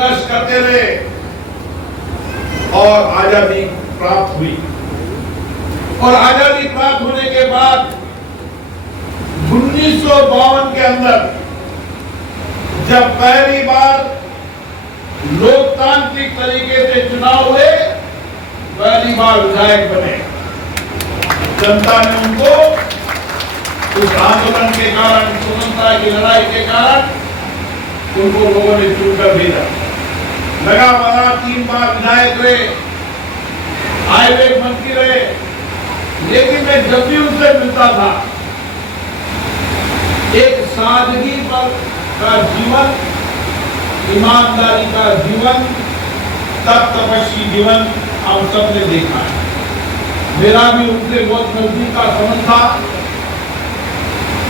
संघर्ष करते रहे और आजादी प्राप्त हुई। और आजादी प्राप्त होने के बाद 1952 के अंदर जब पहली बार लोकतांत्रिक तरीके से चुनाव हुए, पहली बार विधायक बने, जनता ने उनको उस आंदोलन के कारण, स्वतंत्रता की लड़ाई के कारण उनको लोगों ने चुनकर भेजा। लगातार 3 बार विधायक रहे, हाईवे मंत्री रहे, लेकिन मैं जब भी उनसे मिलता था, एक सादगी पर का जीवन, ईमानदारी का जीवन, तपस्वी जीवन हम सबने देखा है। मेरा भी उनसे बहुत नजदीक का संबंध था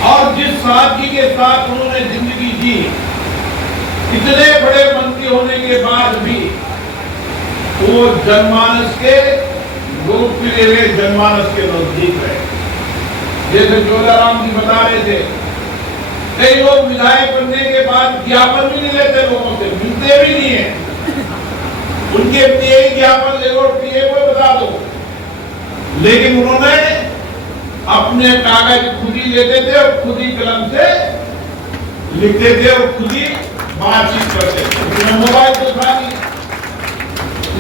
और जिस सादगी के साथ उन्होंने जिंदगी जी, इतने बड़े मंत्री होने के बाद भी वो जनमानस के लोकप्रिय रहे, जनमानस के नजदीक रहे। जैसे जोलाराम जी बता रहे थे, कई लोग विधायक बनने के बाद ज्ञापन भी नहीं लेते, लोगों से मिलते भी नहीं है। उनके लिए ज्ञापन ले लो, पीए को बता दो, लेकिन उन्होंने अपने कागज खुद ही लेते थे और खुद ही कलम से लिखते थे और खुद ही बातचीत करते थे। मोबाइल तो था नहीं,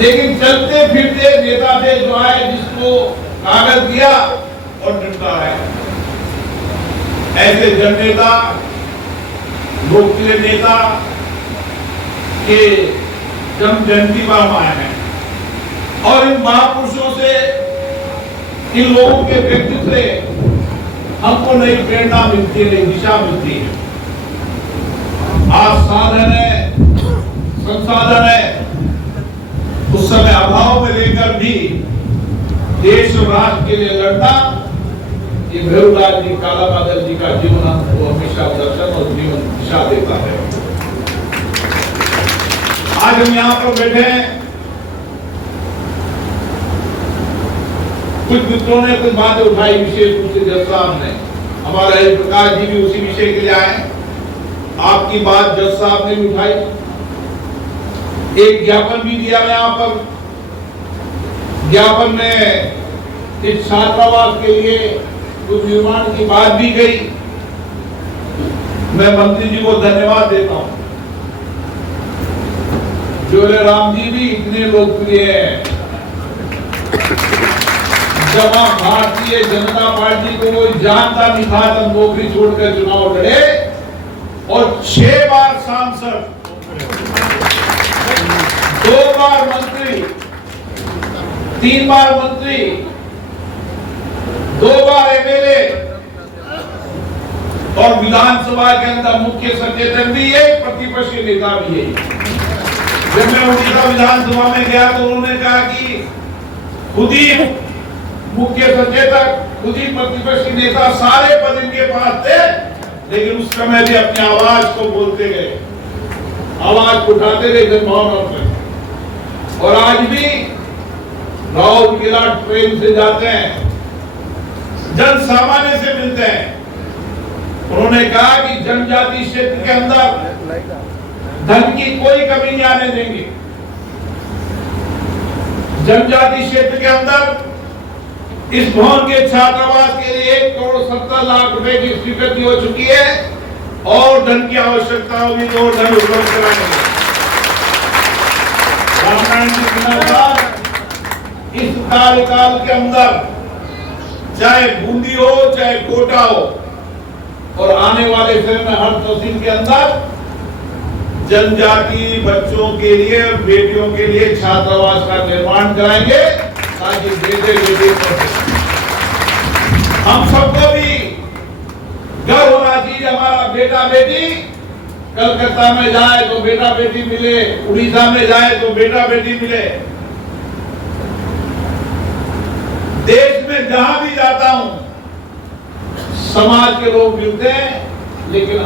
लेकिन चलते फिरते नेता थे जो आए, जिसको कागज दिया और निपटा है। ऐसे जननेता, लोकप्रिय नेता के जन्म जयंती पर हम आए हैं और इन महापुरुषों से, इन लोगों के व्यक्तित्व से हमको नई प्रेरणा मिलती है, नई दिशा मिलती है। आज साधन है, संसाधन है, उस समय अभाव में लेकर भी देश और राष्ट्र के लिए लड़ना, ये भैरूलाल जी, काला बादल जी का जीवन हमको हमेशा दर्शन और जीवन दिशा देता है। आज हम यहाँ पर बैठे हैं, कुछ मित्रों ने कुछ बातें उठाई, विशेष रूप से जज साहब ने, हमारे प्रकाश जी भी उसी विषय के लिए आए। आपकी बात जज साहब ने भी उठाई, एक ज्ञापन भी दिया मैं यहाँ पर। ज्ञापन में इस छात्रावास के लिए कुछ निर्माण की बात भी गई। मैं मंत्री जी को धन्यवाद देता हूं। जोलाराम जी भी इतने लोकप्रिय हैं, जब आप भारतीय जनता पार्टी को कोई जानता नहीं था तब नौकरी छोड़कर चुनाव लड़े और 6 बार सांसद, 2 बार मंत्री, 3 बार मंत्री, 2 बार एमएलए और विधानसभा के अंदर मुख्य सचेतक भी है, प्रतिपक्ष के नेता भी है। जब मैं उड़ीसा विधानसभा में गया तो उन्होंने कहा कि खुद ही मुख्य सचेतक, खुद ही प्रतिपक्ष के नेता, सारे पद इनके पास थे, लेकिन उस समय भी अपनी आवाज को बोलते गए, आवाज उठाते गए जनभावना में। और आज भी राहुल किला ट्रेन से जाते हैं, जन सामान्य से मिलते हैं। उन्होंने कहा कि जनजाति क्षेत्र के अंदर धन की कोई कमी नहीं आने देंगे। जनजाति क्षेत्र के अंदर इस भवन के छात्रावास के लिए 1,70,00,000 रुपए की स्वीकृति हो चुकी है और धन की आवश्यकता होगी तो धन उपलब्ध कराएंगे। रामनारायण जी सिन्हा इस कार्यकाल के अंदर चाहे बूंदी हो, चाहे कोटा हो, और आने वाले समय में हर तहसील के अंदर जनजाति बच्चों के लिए, बेटियों के लिए छात्रावास का निर्माण कराएंगे ताकि बेटे हम सबको भी गर्व होना चाहिए। हमारा बेटा बेटी कलकत्ता में जाए तो बेटा बेटी मिले, उड़ीसा में जाए तो बेटा बेटी मिले। देश में जहां भी जाता हूं समाज के लोग मिलते हैं, लेकिन